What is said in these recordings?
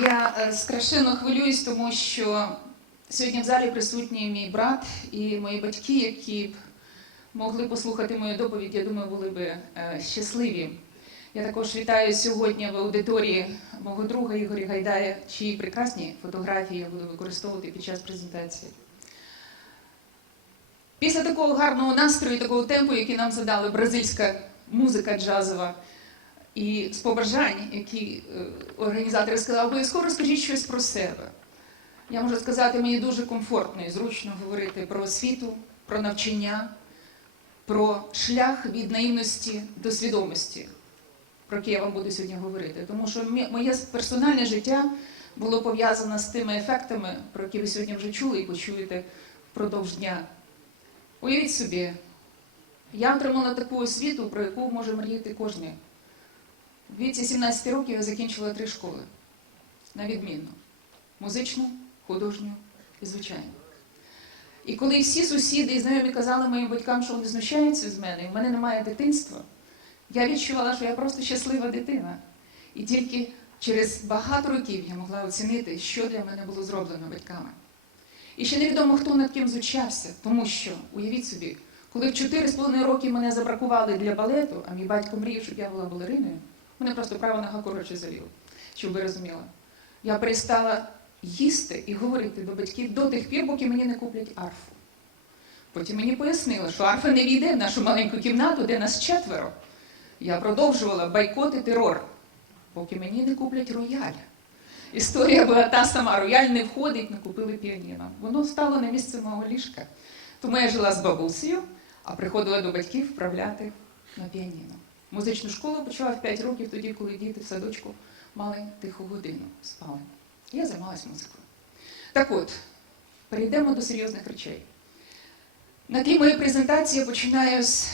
Я е, страшенно хвилююсь, тому що сьогодні в залі присутній мій брат і мої батьки, які б могли послухати мою доповідь, я думаю, були б е, щасливі. Я також вітаю сьогодні в аудиторії мого друга Ігоря Гайдая, чиї прекрасні фотографії я буду використовувати під час презентації. Після такого гарного настрою, такого темпу, який нам задала бразильська музика джазова, і з побажань, які е, організатори сказали, обов'язково розкажіть щось про себе. Я можу сказати, мені дуже комфортно і зручно говорити про освіту, про навчання, про шлях від наївності до свідомості, про який я вам буду сьогодні говорити. Тому що моє персональне життя було пов'язане з тими ефектами, про які ви сьогодні вже чули і почуєте впродовж дня. Уявіть собі, я отримала таку освіту, про яку може мріяти кожен. Віці 17 років я закінчила три школи. На відмінно. Музичну, художню і звичайну. І коли всі сусіди і знайомі казали моїм батькам, що вони знущаються з мене, і в мене немає дитинства, я відчувала, що я просто щаслива дитина. І тільки через багато років я могла оцінити, що для мене було зроблено батьками. І ще невідомо, хто над ким зучався, тому що, уявіть собі, коли в 4,5 роки мене забракували для балету, а мій батько мріяв, щоб я була балериною, мене просто права нога коротше завіла, щоб ви розуміли. Я перестала їсти і говорити до батьків до тих пір, поки мені не куплять арфу. Потім мені пояснили, що арфа не війде в нашу маленьку кімнату, де нас четверо. Я продовжувала байкот терор, поки мені не куплять рояль. Історія була та сама, рояль не входить, не купили піаніно. Воно стало на місце мого ліжка. Тому я жила з бабусею, а приходила до батьків вправляти на піаніно. Музичну школу почала в 5 років, тоді, коли діти в садочку мали тиху годину, спали. Я займалась музикою. Так от, перейдемо до серйозних речей. На тій моїй презентації я починаю з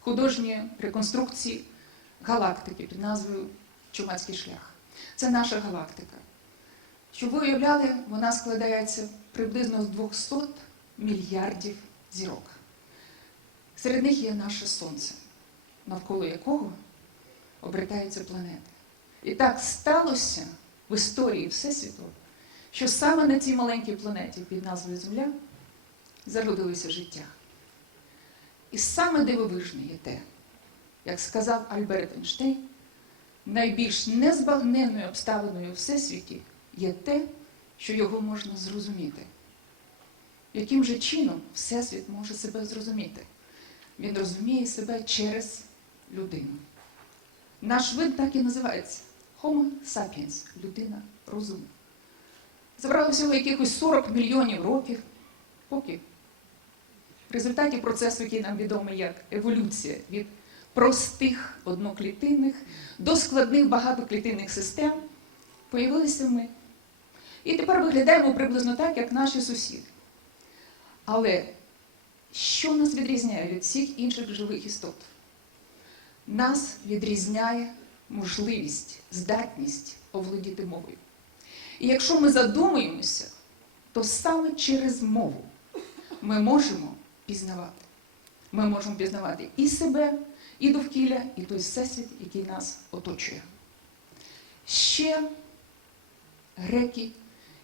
художньої реконструкції галактики під назвою Чумацький шлях. Це наша галактика. Щоб ви уявляли, вона складається приблизно з 200 мільярдів зірок. Серед них є наше Сонце, навколо якого обертаються планети. І так сталося в історії Всесвіту, що саме на цій маленькій планеті під назвою Земля зародилося життя. І саме дивовижне є те, як сказав Альберт Ейнштейн, найбільш незбагненною обставиною у всесвіті є те, що його можна зрозуміти. Яким же чином Всесвіт може себе зрозуміти? Він розуміє себе через людину. Наш вид так і називається Homo sapiens людина розуму. Забрало всього якихось 40 мільйонів років, поки в результаті процесу, який нам відомий як еволюція від простих одноклітинних до складних багатоклітинних систем, появилися ми. І тепер виглядаємо приблизно так, як наші сусіди. Але що нас відрізняє від всіх інших живих істот? Нас відрізняє можливість, здатність оволодіти мовою. І якщо ми задумуємося, то саме через мову ми можемо пізнавати. Ми можемо пізнавати і себе, і довкілля, і той всесвіт, який нас оточує. Ще греки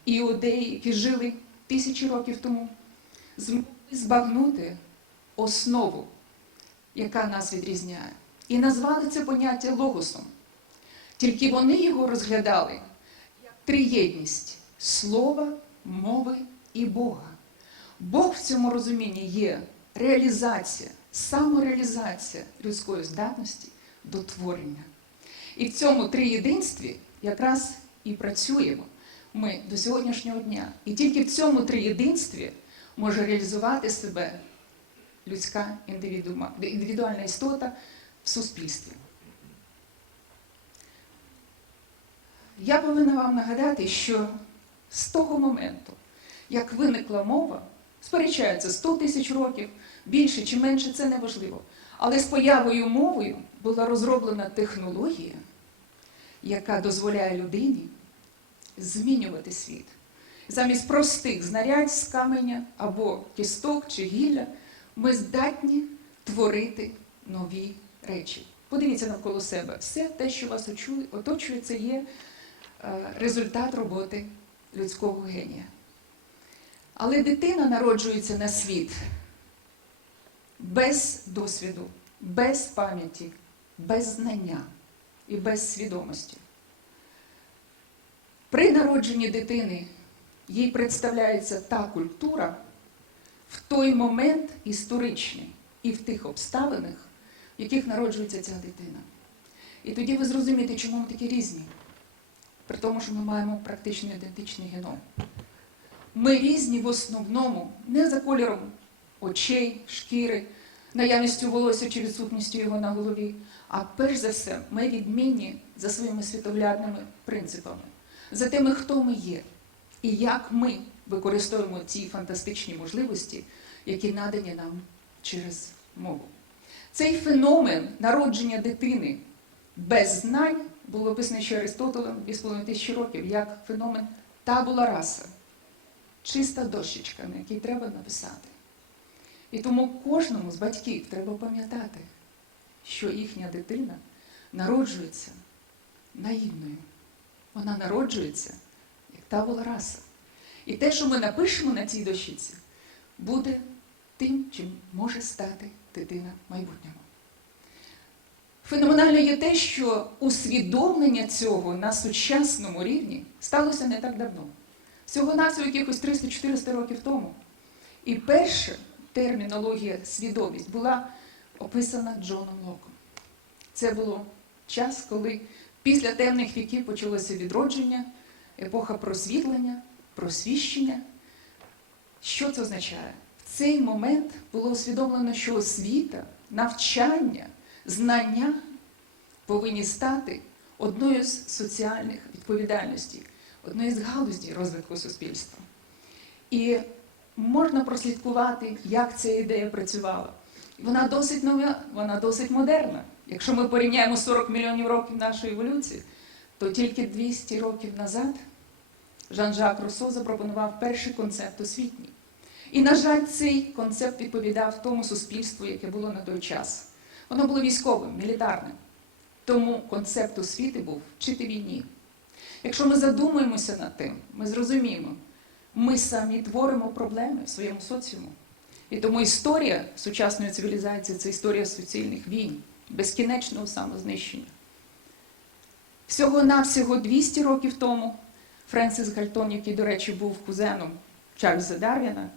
і іудеї, які жили тисячі років тому, змогли збагнути основу, яка нас відрізняє. І назвали це поняття логосом. Тільки вони його розглядали як триєдність слова, мови і Бога. Бог в цьому розумінні є реалізація, самореалізація людської здатності до творення. І в цьому триєдинстві якраз і працюємо ми до сьогоднішнього дня. І тільки в цьому триєдинстві може реалізувати себе людська індивідуальна істота в суспільстві. Я повинна вам нагадати, що з того моменту, як виникла мова, сперечаються 100 тисяч років, більше чи менше, це не. Але з появою мовою була розроблена технологія, яка дозволяє людині змінювати світ. Замість простих знарядь з каменя або кісток чи гілля ми здатні творити нові речі. Подивіться навколо себе. Все те, що вас очує- оточує, це є е, результат роботи людського генія. Але дитина народжується на світ без досвіду, без пам'яті, без знання і без свідомості. При народженні дитини їй представляється та культура в той момент історичний і в тих обставинах, в яких народжується ця дитина. І тоді ви зрозумієте, чому ми такі різні. При тому, що ми маємо практично ідентичний геном. Ми різні в основному не за кольором очей, шкіри, наявністю волосся чи відсутністю його на голові, а перш за все, ми відмінні за своїми світоглядними принципами, за тими, хто ми є, і як ми використовуємо ці фантастичні можливості, які надані нам через мову. Цей феномен народження дитини без знань було описано ще Аристотелем 2,5 тисячі років, як феномен табула раса, чиста дощечка, на якій треба написати. І тому кожному з батьків треба пам'ятати, що їхня дитина народжується наївною. Вона народжується як табула раса. І те, що ми напишемо на цій дощиці, буде тим, чим може стати дитина майбутнього. Феноменально є те, що усвідомлення цього на сучасному рівні сталося не так давно. Всього навсього якихось 300-400 років тому. І перша термінологія свідомість була описана Джоном Локом. Це було час, коли після темних віків почалося відродження, епоха просвітлення, просвіщення. Що це означає? Цей момент було усвідомлено, що освіта, навчання, знання повинні стати одною з соціальних відповідальностей, одною з галузей розвитку суспільства. І можна прослідкувати, як ця ідея працювала. Вона досить нова, вона досить модерна. Якщо ми порівняємо 40 мільйонів років нашої еволюції, то тільки 200 років назад Жан-Жак Руссо запропонував перший концепт освітній. І, на жаль, цей концепт відповідав тому суспільству, яке було на той час. Воно було військовим, мілітарним. Тому концепт освіти був вчити війні. Якщо ми задумаємося над тим, ми зрозуміємо, ми самі творимо проблеми в своєму соціуму. І тому історія сучасної цивілізації це історія суцільних війн, безкінечного самознищення. Всього-навсього 200 років тому Френсис Гальтон, який, до речі, був кузеном Чарльза Дарвіна,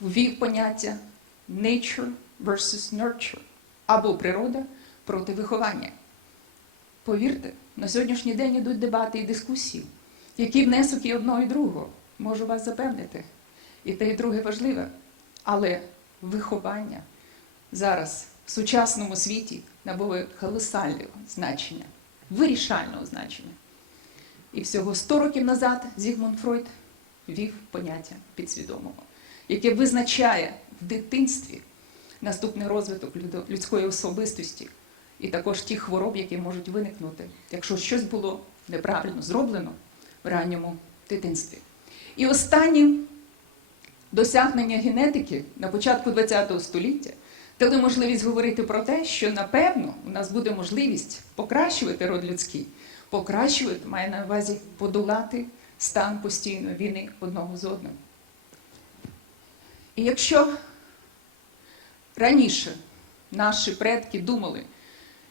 ввів поняття nature versus nurture або природа проти виховання. Повірте, на сьогоднішній день йдуть дебати і дискусії, які внесок і одного, і другого. Можу вас запевнити. І те, і друге важливе. Але виховання зараз в сучасному світі набує колосального значення, вирішального значення. І всього 100 років назад Зігмунд Фройд ввів поняття підсвідомого, яке визначає в дитинстві наступний розвиток людської особистості і також ті хвороб, які можуть виникнути, якщо щось було неправильно зроблено в ранньому дитинстві. І останні досягнення генетики на початку ХХ століття дали можливість говорити про те, що напевно у нас буде можливість покращувати род людський, покращувати, має на увазі подолати стан постійної війни одного з одним. І якщо раніше наші предки думали,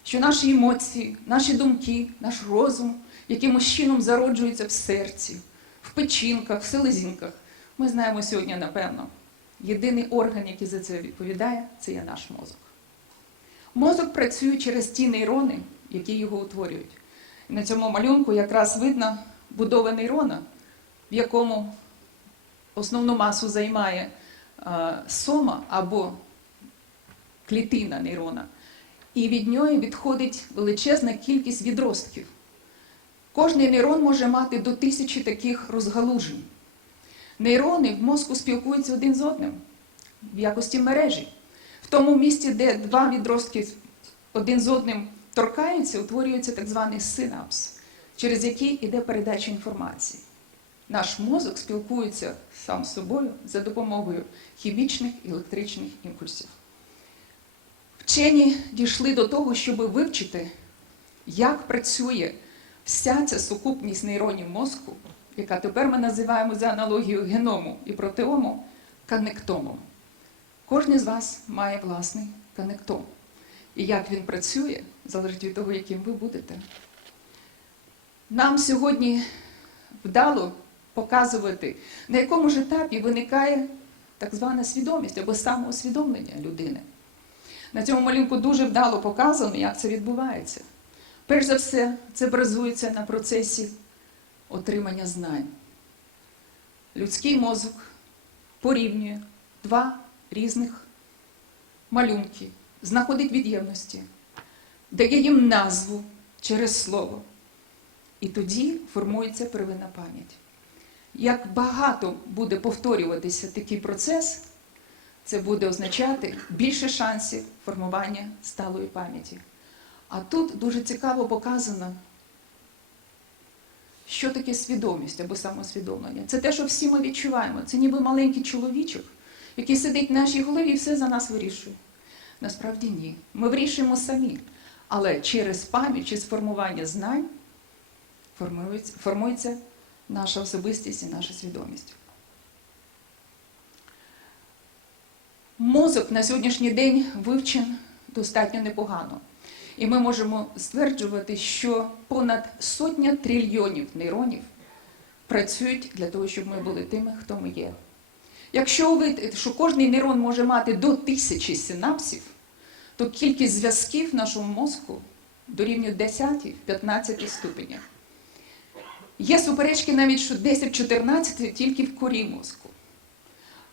що наші емоції, наші думки, наш розум якимось чином зароджуються в серці, в печінках, в селезінках, ми знаємо сьогодні, напевно, єдиний орган, який за це відповідає, це є наш мозок. Мозок працює через ті нейрони, які його утворюють. І на цьому малюнку якраз видно будова нейрона, в якому основну масу займає сома або клітина нейрона. І від нього відходить величезна кількість відростків. Кожний нейрон може мати до тисячі таких розгалужень. Нейрони в мозку спілкуються один з одним в якості мережі. В тому місці, де два відростки один з одним торкаються, утворюється так званий синапс, через який йде передача інформації. Наш мозок спілкується сам з собою за допомогою хімічних і електричних імпульсів. Вчені дійшли до того, щоб вивчити, як працює вся ця сукупність нейронів мозку, яка тепер ми називаємо за аналогією геному і протеому, коннектомом. Кожен з вас має власний коннектом. І як він працює, залежить від того, яким ви будете. Нам сьогодні вдало показувати, на якому ж етапі виникає так звана свідомість або самоусвідомлення людини. На цьому малюнку дуже вдало показано, як це відбувається. Перш за все, це базується на процесі отримання знань. Людський мозок порівнює два різних малюнки, знаходить від'ємності, дає їм назву через слово. І тоді формується первинна пам'ять. Як багато буде повторюватися такий процес, це буде означати більше шансів формування сталої пам'яті. А тут дуже цікаво показано, що таке свідомість або самосвідомлення. Це те, що всі ми відчуваємо. Це ніби маленький чоловічок, який сидить в нашій голові і все за нас вирішує. Насправді ні. Ми вирішуємо самі. Але через пам'ять, через формування знань формується, наша особистість і наша свідомість. Мозок на сьогоднішній день вивчен достатньо непогано. І ми можемо стверджувати, що понад сотня трильйонів нейронів працюють для того, щоб ми були тими, хто ми є. Якщо уявити, що кожний нейрон може мати до тисячі синапсів, то кількість зв'язків в нашому мозку дорівнює 10-15 ступенях. Є суперечки навіть, що 10-14 тільки в корі мозку.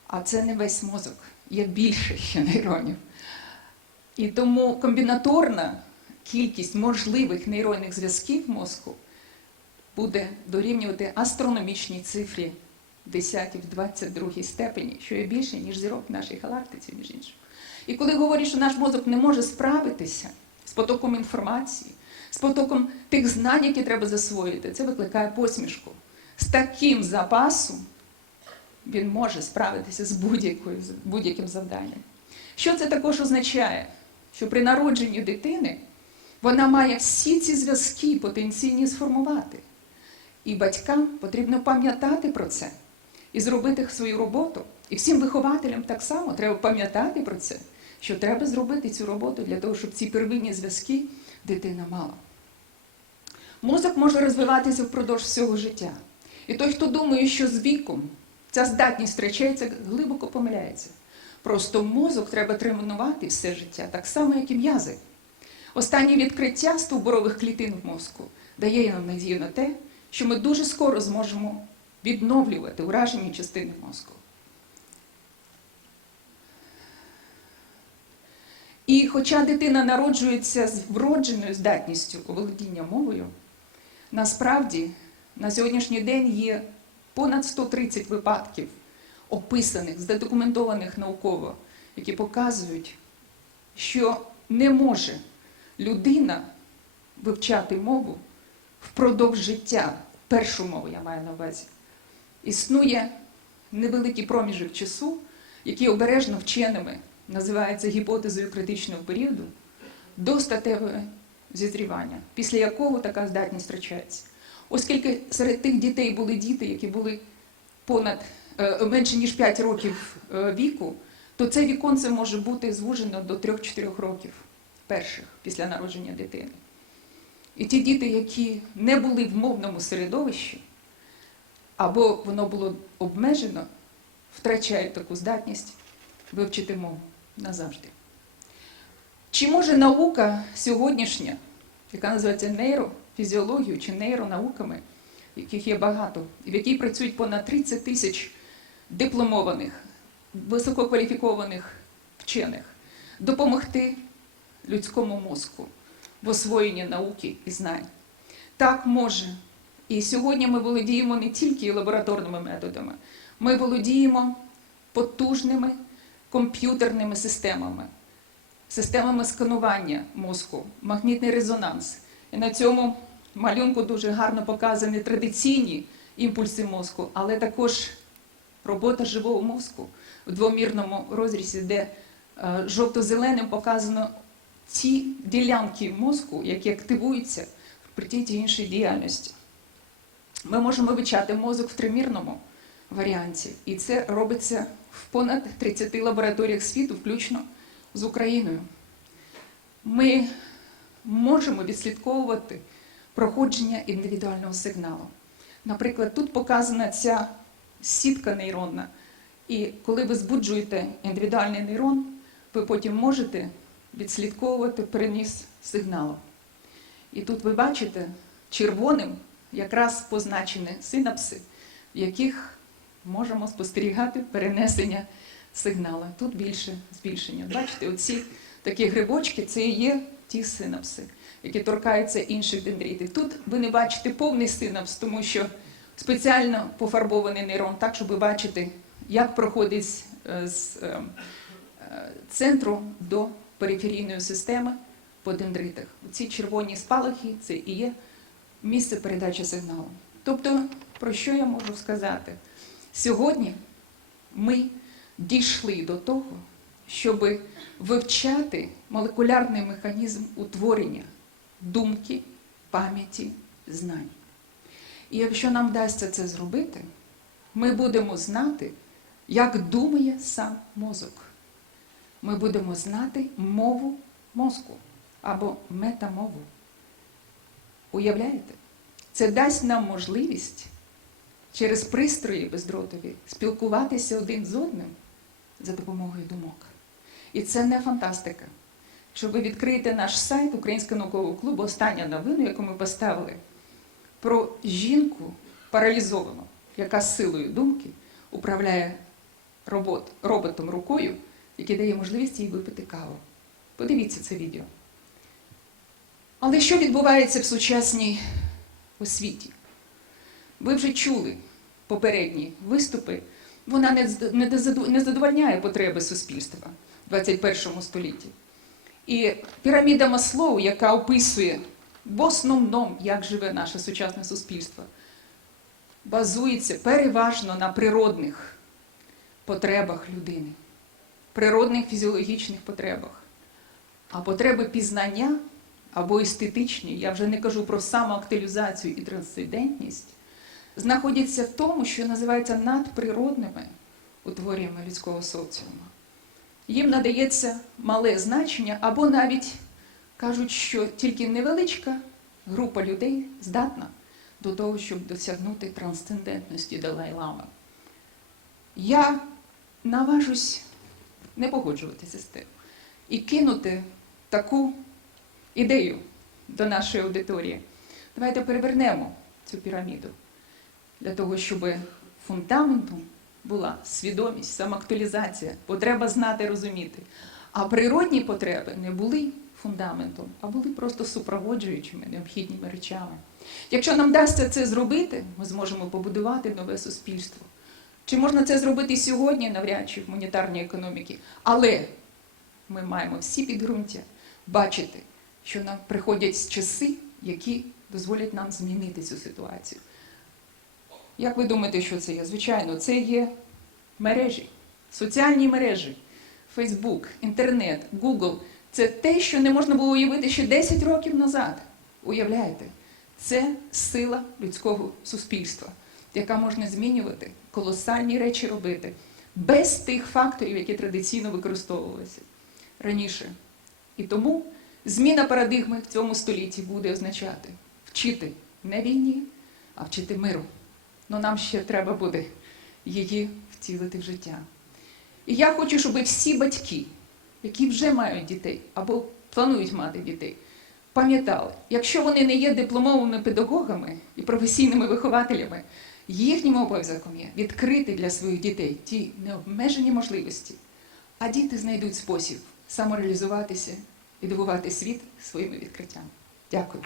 А це не весь мозок, є більше ще нейронів. І тому комбінаторна кількість можливих нейронних зв'язків мозку буде дорівнювати астрономічній цифрі 10 в 22 степені, що є більше, ніж зірок в нашій галактиці, між іншим. І коли говорять, що наш мозок не може справитися з потоком інформації, з потоком тих знань, які треба засвоїти, це викликає посмішку. З таким запасом він може справитися з будь-яким завданням. Що це також означає? Що при народженні дитини вона має всі ці зв'язки потенційні сформувати. І батькам потрібно пам'ятати про це і зробити свою роботу. І всім вихователям так само треба пам'ятати про це, що треба зробити цю роботу для того, щоб ці первинні зв'язки дитина мала. Мозок може розвиватися впродовж всього життя. І той, хто думає, що з віком ця здатність втрачається, глибоко помиляється. Просто мозок треба тренувати все життя, так само, як і м'язи. Останнє відкриття стовбурових клітин в мозку дає нам надію на те, що ми дуже скоро зможемо відновлювати уражені частини мозку. І хоча дитина народжується з вродженою здатністю володіння мовою, насправді на сьогоднішній день є понад 130 випадків, описаних, задокументованих науково, які показують, що не може людина вивчати мову впродовж життя, першу мову я маю на увазі. Існує невеликий проміжок часу, який обережно вченими називається гіпотезою критичного періоду, до статевого зізрівання, після якого така здатність втрачається. Оскільки серед тих дітей були діти, які були понад е, менше ніж 5 років е, віку, то це віконце може бути звужено до 3-4 років перших після народження дитини. І ті діти, які не були в мовному середовищі, або воно було обмежено, втрачають таку здатність вивчити мову назавжди. Чи може наука сьогоднішня, яка називається нейрофізіологією чи нейронауками, яких є багато, і в якій працюють понад 30 тисяч дипломованих, висококваліфікованих вчених, допомогти людському мозку в освоєнні науки і знань? Так може. І сьогодні ми володіємо не тільки лабораторними методами, ми володіємо потужними комп'ютерними системами, системами сканування мозку, магнітний резонанс. І на цьому малюнку дуже гарно показані традиційні імпульси мозку, але також робота живого мозку в двомірному розрізі, де е, жовто-зеленим показано ті ділянки мозку, які активуються при тій чи іншій діяльності. Ми можемо вивчати мозок в тримірному варіанті, і це робиться в понад 30 лабораторіях світу, включно з Україною. Ми можемо відслідковувати проходження індивідуального сигналу. Наприклад, тут показана ця сітка нейронна, і коли ви збуджуєте індивідуальний нейрон, ви потім можете відслідковувати переніс сигналу. І тут ви бачите червоним якраз позначені синапси, в яких можемо спостерігати перенесення сигналу. Тут більше збільшення. Бачите, оці такі грибочки це і є ті синапси, які торкаються інших дендритів. Тут ви не бачите повний синапс, тому що спеціально пофарбований нейрон, так, щоб ви бачите, як проходить е, з е, е, центру до периферійної системи по дендритах. Ці червоні спалахи це і є місце передачі сигналу. Тобто, про що я можу сказати? Сьогодні ми дійшли до того, щоб вивчати молекулярний механізм утворення думки, пам'яті, знань. І якщо нам вдасться це зробити, ми будемо знати, як думає сам мозок. Ми будемо знати мову мозку або метамову. Уявляєте? Це дасть нам можливість через пристрої бездротові спілкуватися один з одним за допомогою думок. І це не фантастика. Якщо ви відкриєте наш сайт Українського наукового клубу, остання новину, яку ми поставили, про жінку паралізовану, яка силою думки управляє робот, роботом рукою, який дає можливість їй випити каву. Подивіться це відео. Але що відбувається в сучасній освіті? Ви вже чули попередні виступи, вона не, задовольняє потреби суспільства в 21 столітті. І піраміда Маслоу, яка описує в основному, як живе наше сучасне суспільство, базується переважно на природних потребах людини, природних фізіологічних потребах. А потреби пізнання або естетичні, я вже не кажу про самоактуалізацію і трансцендентність, знаходяться в тому, що називається надприродними утвореннями людського соціуму. Їм надається мале значення, або навіть кажуть, що тільки невеличка група людей здатна до того, щоб досягнути трансцендентності Далай-Лами. Я наважусь не погоджуватися з тим і кинути таку ідею до нашої аудиторії. Давайте перевернемо цю піраміду для того, щоб фундаментом була свідомість, самоактуалізація, потреба знати, розуміти. А природні потреби не були фундаментом, а були просто супроводжуючими необхідними речами. Якщо нам вдасться це зробити, ми зможемо побудувати нове суспільство. Чи можна це зробити сьогодні, навряд чи в монетарній економіці, але ми маємо всі підґрунтя бачити, що нам приходять часи, які дозволять нам змінити цю ситуацію. Як ви думаєте, що це є? Звичайно, це є мережі, соціальні мережі, Фейсбук, інтернет, Google. Це те, що не можна було уявити ще 10 років назад. Уявляєте? Це сила людського суспільства, яка можна змінювати, колосальні речі робити без тих факторів, які традиційно використовувалися раніше. І тому зміна парадигми в цьому столітті буде означати вчити не війні, а вчити миру. Ну нам ще треба буде її втілити в життя. І я хочу, щоб всі батьки, які вже мають дітей або планують мати дітей, пам'ятали, якщо вони не є дипломованими педагогами і професійними вихователями, їхнім обов'язком є відкрити для своїх дітей ті необмежені можливості, а діти знайдуть спосіб самореалізуватися і дивувати світ своїми відкриттями. Дякую.